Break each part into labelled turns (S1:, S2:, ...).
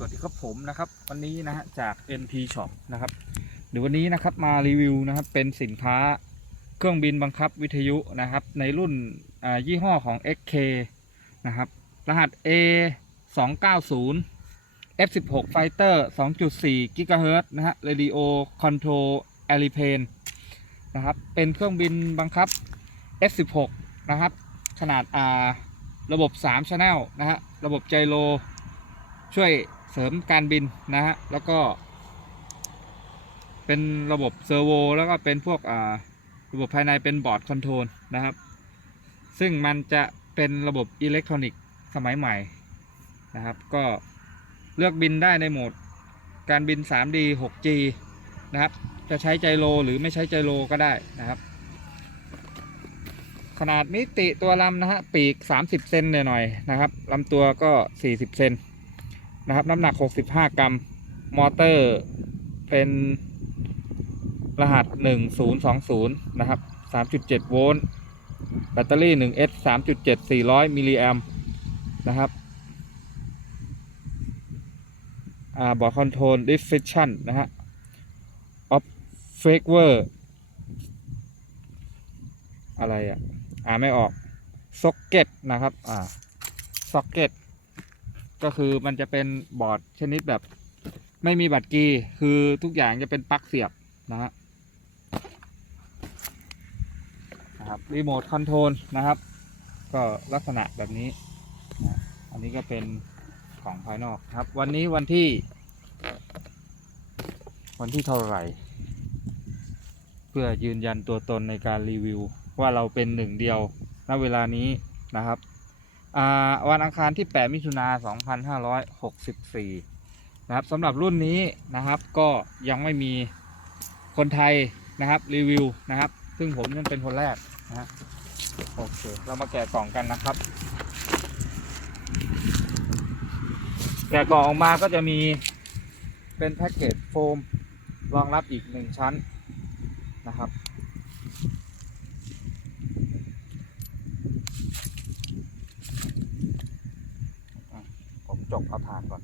S1: สวัสดีครับผมนะครับวันนี้นะฮะจาก NP Shop นะครับเดี๋ยววันนี้นะครับมารีวิวนะครับเป็นสินค้าเครื่องบินบังคับวิทยุนะครับ ในรุ่นยี่ห้อของ XK นะครับรหัส A 2 9 0 F16 Fighter 2.4 GHz นะฮะ Radio Control Airplane นะครับเป็นเครื่องบินบังคับ F16 นะครับขนาดอ่าระบบ 3 Channel นะฮะระบบไจโรช่วย เสริมการบินนะฮะแล้วก็ เป็นระบบเซอร์โวแล้วก็เป็นพวกอ่าระบบภายในเป็นบอร์ดคอนโทรลนะครับ ซึ่งมันจะเป็นระบบอิเล็กทรอนิกส์สมัยใหม่นะครับ ก็เลือกบินได้ในโหมดการบิน 3D 6G นะครับ จะใช้ไจโรหรือไม่ใช้ไจโรก็ได้นะครับ ขนาดมิติตัวลำนะฮะปีก 30 เซนหน่อยๆนะครับลำตัวก็ 40 เซน นะครับ น้ำหนัก 65 กรัม มอเตอร์เป็นรหัส 1020 นะครับ 3.7 โวลต์ แบตเตอรี่ 1S 3.7 400 มิลลิแอมนะครับอ่าบอร์ดคอนโทรลดิฟฟิชชั่นนะฮะ ออฟเฟกเวอร์ อะไรอะ อ่าไม่ออก ซ็อกเก็ตนะครับ อ่า ซ็อกเก็ต ก็คือมันจะเป็นบอร์ดชนิดแบบ ไม่มีบัตรกีคือทุกอย่างจะเป็นปลั๊กเสียบนะฮะนะครับรีโมทคอนโทรลนะครับ ก็ลักษณะแบบนี้นะอันนี้ก็เป็นของภายนอกครับ วันนี้วันที่ วันที่เท่าไหร่ เพื่อยืนยันตัวตนในการรีวิว ว่าเราเป็นหนึ่งเดียวณเวลานี้นะครับ วันอังคารที่ 8 มิถุนา2564 นะครับสำหรับรุ่นนี้นะครับก็ยังไม่มีคนไทยนะครับรีวิวนะครับ ซึ่งผมยังเป็นคนแรกนะฮะโอเค เรามาแกะกล่องกันนะครับ แกะกล่องออกมาก็จะมีเป็นแพ็กเกจโฟมรองรับอีกหนึ่งชั้นนะครับ ผมจบเอาผ่านก่อน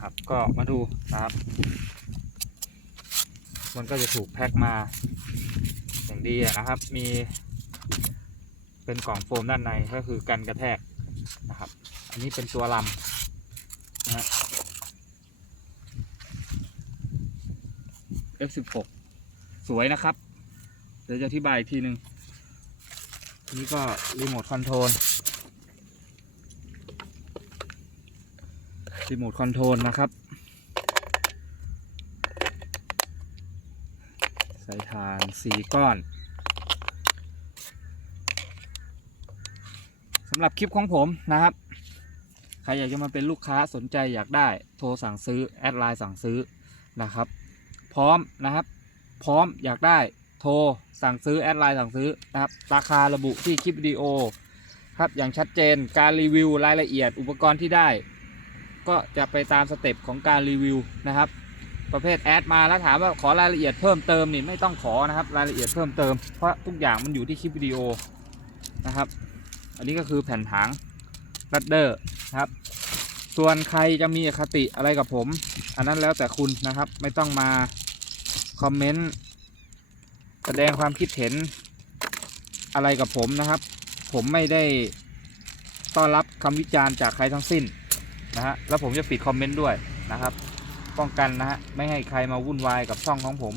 S1: ครับก็มาดูนะครับ มันก็จะถูกแพ็คมา อย่างดีนะครับ มีเป็นกล่องโฟมด้านในก็คือกันกระแทกนะครับ อันนี้เป็นตัวลำนะฮะ F16 สวยนะครับ เดี๋ยวจะอธิบายอีกทีหนึ่งนนี้ก็รีโมทคอนโทรลรีโมทคอนโทรลนะครับ ใส่ฐานสีก้อนสำหรับคลิปของผมนะครับ ใครอยากจะมาเป็นลูกค้าสนใจอยากได้โทรสั่งซื้อ แอดไลน์สั่งซื้อนะครับ พร้อมนะครับ พร้อมอยากได้โทรสั่งซื้อแอดไลน์สั่งซื้อนะครับ ราคาระบุที่คลิปวิดีโอครับอย่างชัดเจนการรีวิวรายละเอียดอุปกรณ์ที่ได้ ก็จะไปตามสเต็ปของการรีวิวนะครับ ประเภทแอดมาแล้วถามว่าขอรายละเอียดเพิ่มเติมนี่ไม่ต้องขอนะครับรายละเอียดเพิ่มเติมเพราะทุกอย่างมันอยู่ที่คลิปวิดีโอนะครับ อันนี้ก็คือแผ่นถังรัดเดอร์นะครับ ส่วนใครจะมีอคติอะไรกับผม อันนั้นแล้วแต่คุณนะครับไม่ต้องมา คอมเมนต์แสดงความคิดเห็นอะไรกับผมนะครับ ผมไม่ได้ต้อนรับคำวิจารณ์จากใครทั้งสิ้นนะฮะแล้วผมจะปิดคอมเมนต์ด้วยนะครับ ป้องกันนะฮะไม่ให้ใครมาวุ่นวายกับช่องของผม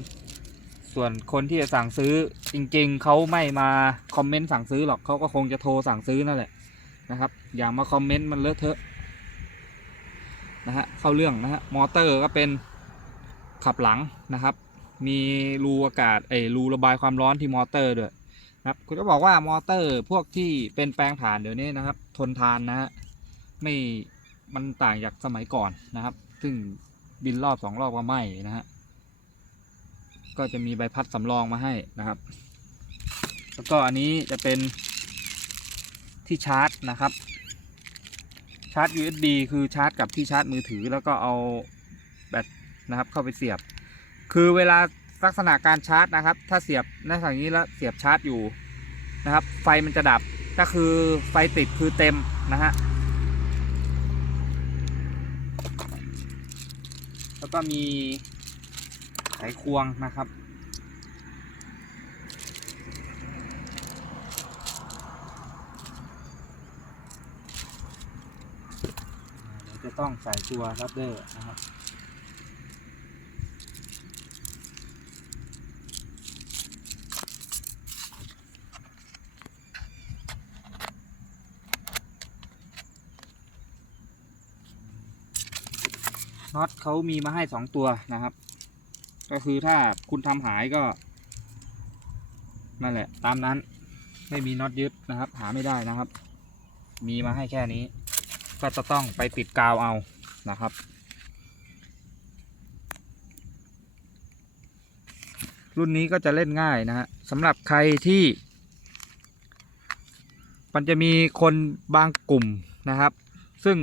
S1: ส่วนคนที่จะสั่งซื้อจริงๆเขาไม่มาคอมเมนต์สั่งซื้อหรอกเขาก็คงจะโทรสั่งซื้อนั่นแหละนะครับ อย่างมาคอมเมนต์มันเลอะเทอะนะฮะเข้าเรื่องนะฮะมอเตอร์ก็เป็นขับหลังนะครับ มีรูอากาศไอ้รูระบายความร้อนที่มอเตอร์ด้วยนะครับคุณก็บอกว่ามอเตอร์พวกที่เป็นแปลงถ่านเดี๋ยวนี้นะครับ ทนทานนะฮะไม่มันต่างจากสมัยก่อนนะครับ ซึ่งบินรอบสองรอบก็ไม้นะฮะก็จะมีใบพัดสำรองมาให้นะครับ แล้วก็อันนี้จะเป็นที่ชาร์จนะครับ ชาร์จ USB คือชาร์จกับที่ชาร์จมือถือแล้วก็เอาแบตนะครับเข้าไปเสียบ คือเวลาลักษณะการชาร์จนะครับ ถ้าเสียบในทางนี้แล้วเสียบชาร์จอยู่นะครับ ไฟมันจะดับก็คือไฟติดคือเต็มนะฮะแล้วก็มีไขควงนะครับ เดี๋ยวจะต้องใส่ตัวรับเดอร์นะครับ อตเขามีมาให้สองตัวนะครับ ก็คือถ้าคุณทำหายก็นั่นแหละ ตามนั้นไม่มีน็อตยึดนะครับ หาไม่ได้นะครับ มีมาให้แค่นี้ ก็จะต้องไปติดกาวเอานะครับ รุ่นนี้ก็จะเล่นง่ายนะฮะสำหรับใครที่ มันจะมีคนบางกลุ่มนะครับ ซึ่ง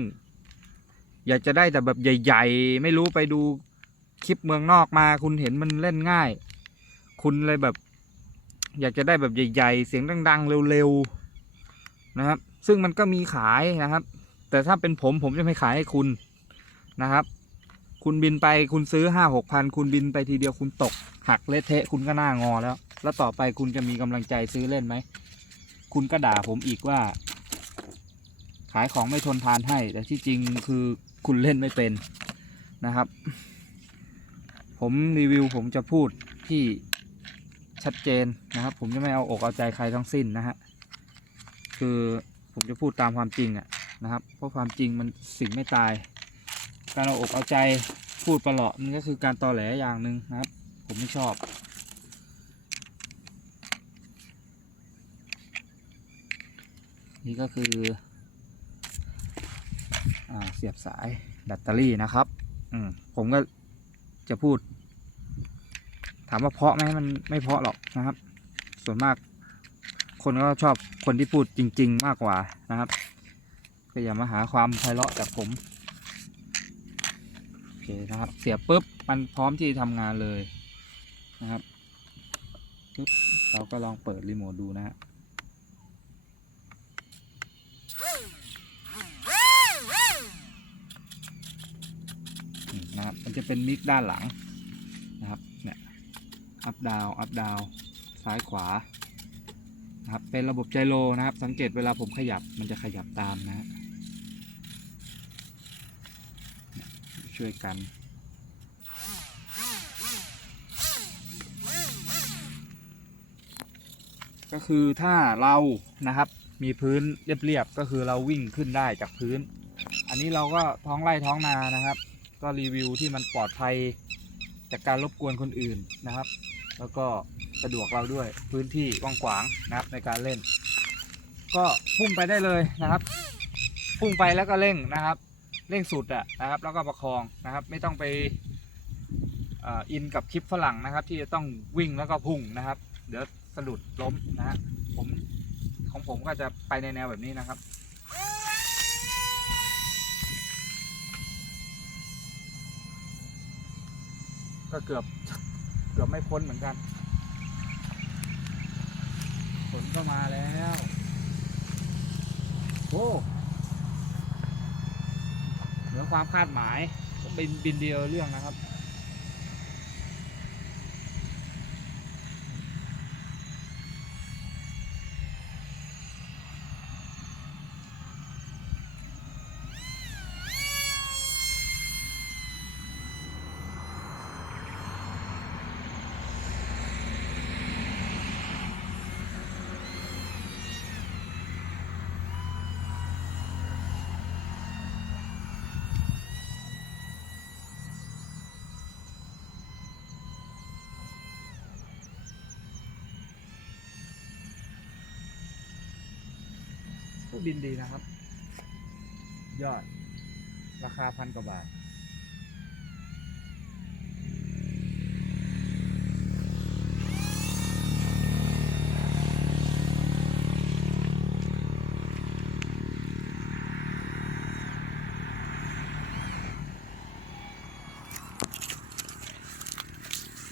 S1: อยากจะได้แต่แบบใหญ่ ๆ ไม่รู้ไปดูคลิปเมืองนอกมา คุณเห็นมันเล่นง่าย คุณเลยแบบ อยากจะได้แบบใหญ่ ๆ เสียงดัง ๆ เร็วๆนะครับ ซึ่งมันก็มีขายนะครับ แต่ถ้าเป็นผมผมจะไม่ขายให้คุณนะครับ คุณบินไปคุณซื้อห้าหกพันคุณบินไปทีเดียวคุณตก หักเละเทะคุณก็หน้างอแล้ว แล้วต่อไปคุณจะมีกำลังใจซื้อเล่นไหม คุณก็ด่าผมอีกว่าายของไม่ทนทานให้ แต่ที่จริงคือคุณเล่นไม่เป็นนะครับ ผมรีวิวผมจะพูดที่ชัดเจนนะครับ ผมจะไม่เอาอกเอาใจใครทั้งสิ้นนะฮะคือผมจะพูดตามความจริงอะนะครับ เพราะความจริงมันสิ่งไม่ตาย การเอาอกเอาใจพูดประหลาะมันก็คือการตอแหลอย่างหนึ่งนะครับ ผมไม่ชอบนี่ก็คือ เสียบสายแบตเตอรี่นะครับอืมผมก็จะพูด ถามว่าเพราะไหมมันไม่เพราะหรอกนะครับ ส่วนมากคนก็ชอบคนที่พูดจริง ๆ มากกว่านะครับก็อย่ามาหาความไพเราะจากผมโอเคนะครับ เสียบปุ๊บมันพร้อมที่จะทำงานเลยนะครับปุ๊บเราก็ลองเปิดรีโมทดูนะฮะ อืมนะครับ มัน จะเป็นมิกด้านหลังนะครับเนี่ยอัพดาวอัพดาวซ้ายขวานะครับเป็นระบบไจโรนะครับ สังเกตเวลาผมขยับมันจะขยับตามนะฮะช่วยกันก็คือถ้าเรานะครับมีพื้นเรียบๆก็คือเราวิ่งขึ้นได้จากพื้น อันนี้เราก็ท้องไร่ท้องนานะครับ ก็รีวิวที่มันปลอดภัยจากการรบกวนคนอื่นนะครับ แล้วก็สะดวกเราด้วยพื้นที่กว้างขวางนะครับในการเล่น ก็พุ่งไปได้เลยนะครับ พุ่งไปแล้วก็เร่งนะครับเร่งสุดอะนะครับ แล้วก็ประคองนะครับ ไม่ต้องไปอินกับคลิปฝรั่งนะครับ ที่จะต้องวิ่งแล้วก็พุ่งนะครับ เดี๋ยวสะดุดล้มนะฮะผมของผมก็จะไปในแนวแบบนี้นะครับ ก็เกือบเกือบไม่พ้นเหมือนกันฝนก็มาแล้วโอ้เหนือความคาดหมายบินบินเดียวเรื่องนะครับ ก็บินดีนะครับ ยอด ราคาพันกว่าบาท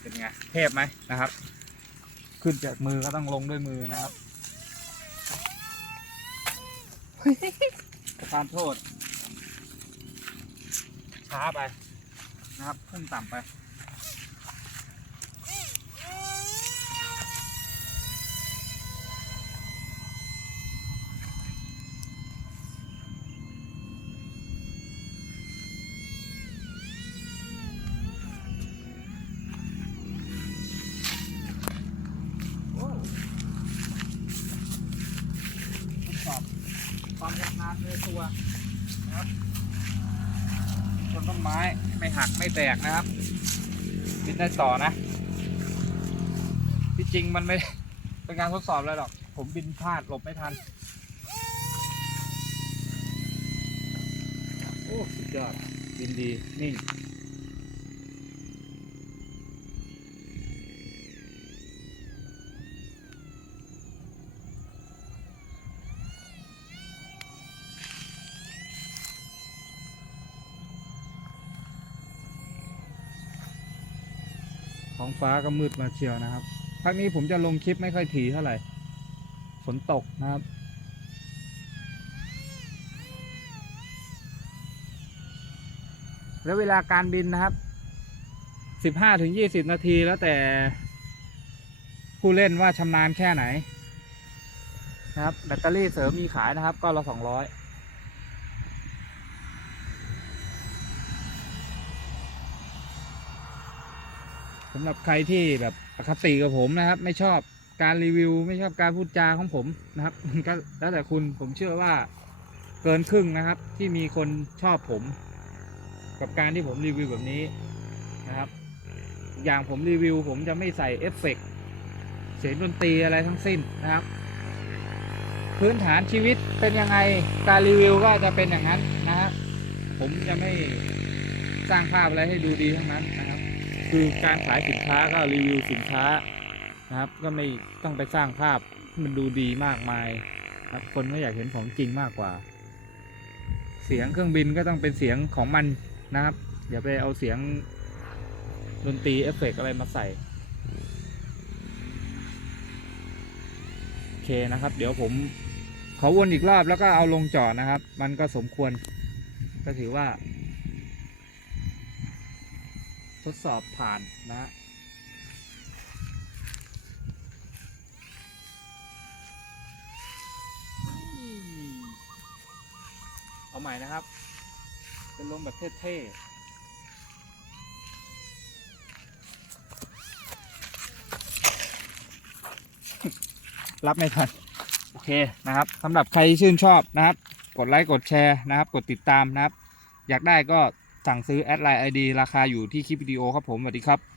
S1: เป็นไงเทพไหมนะครับ ขึ้นจากมือก็ต้องลงด้วยมือนะครับ ประทานโทษช้าไปนะครับพุ่งต่ำไป ตัวนะครับชนต้นไม้ไม่หักไม่แตกนะครับบินได้ต่อนะ ที่จริงมันไม่เป็นการทดสอบเลยหรอก ผมบินพลาดหลบไม่ทัน โอ้สุดยอดบินดี นี่ ท้องฟ้าก็มืดมาเชียวนะครับพักนี้ผมจะลงคลิปไม่ค่อยถี่เท่าไหร่ ฝนตกนะครับ แล้วเวลาการบินนะครับสิบห้าถึงยี่สิบนาทีแล้วแต่ผู้เล่นว่าชำนาญแค่ไหนนะครับแบตเตอรี่เสริมมีขายนะครับก็ละสองร้อย สำหรับใครที่แบบอคติกับผมนะครับ ไม่ชอบการรีวิว ไม่ชอบการพูดจาของผมนะครับก็แล้วแต่คุณผมเชื่อว่าเกินครึ่งนะครับ ที่มีคนชอบผม กับการที่ผมรีวิวแบบนี้นะครับ อย่างผมรีวิว ผมจะไม่ใส่เอฟเฟกต์เสียงดนตรีอะไรทั้งสิ้นนะครับ พื้นฐานชีวิตเป็นยังไงการรีวิวก็จะเป็นอย่างนั้นนะครับผมจะไม่สร้างภาพอะไรให้ดูดีทั้งนั้นนะครับ คือการขายสินค้าก็รีวิวสินค้านะครับ ก็ไม่ต้องไปสร้างภาพมันดูดีมากมายครับคนก็อยากเห็นของจริงมากกว่า เสียงเครื่องบินก็ต้องเป็นเสียงของมันนะครับ อย่าไปเอาเสียงดนตรีเอฟเฟกต์อะไรมาใส่โอเคนะครับ เดี๋ยวผมขอวนอีกรอบแล้วก็เอาลงจอดนะครับ มันก็สมควรก็ถือว่า ทดสอบผ่านนะฮะเอาใหม่นะครับ เป็นลมแบบเท่ๆรับไม่ทันโอเคนะครับสำหรับใครที่ชื่นชอบนะครับ กดไลค์กดแชร์นะครับ กดติดตามนะครับ อยากได้ก็ สั่งซื้อแอดไลน์ไอดีราคาอยู่ที่คลิปวิดีโอครับผมสวัสดีครับ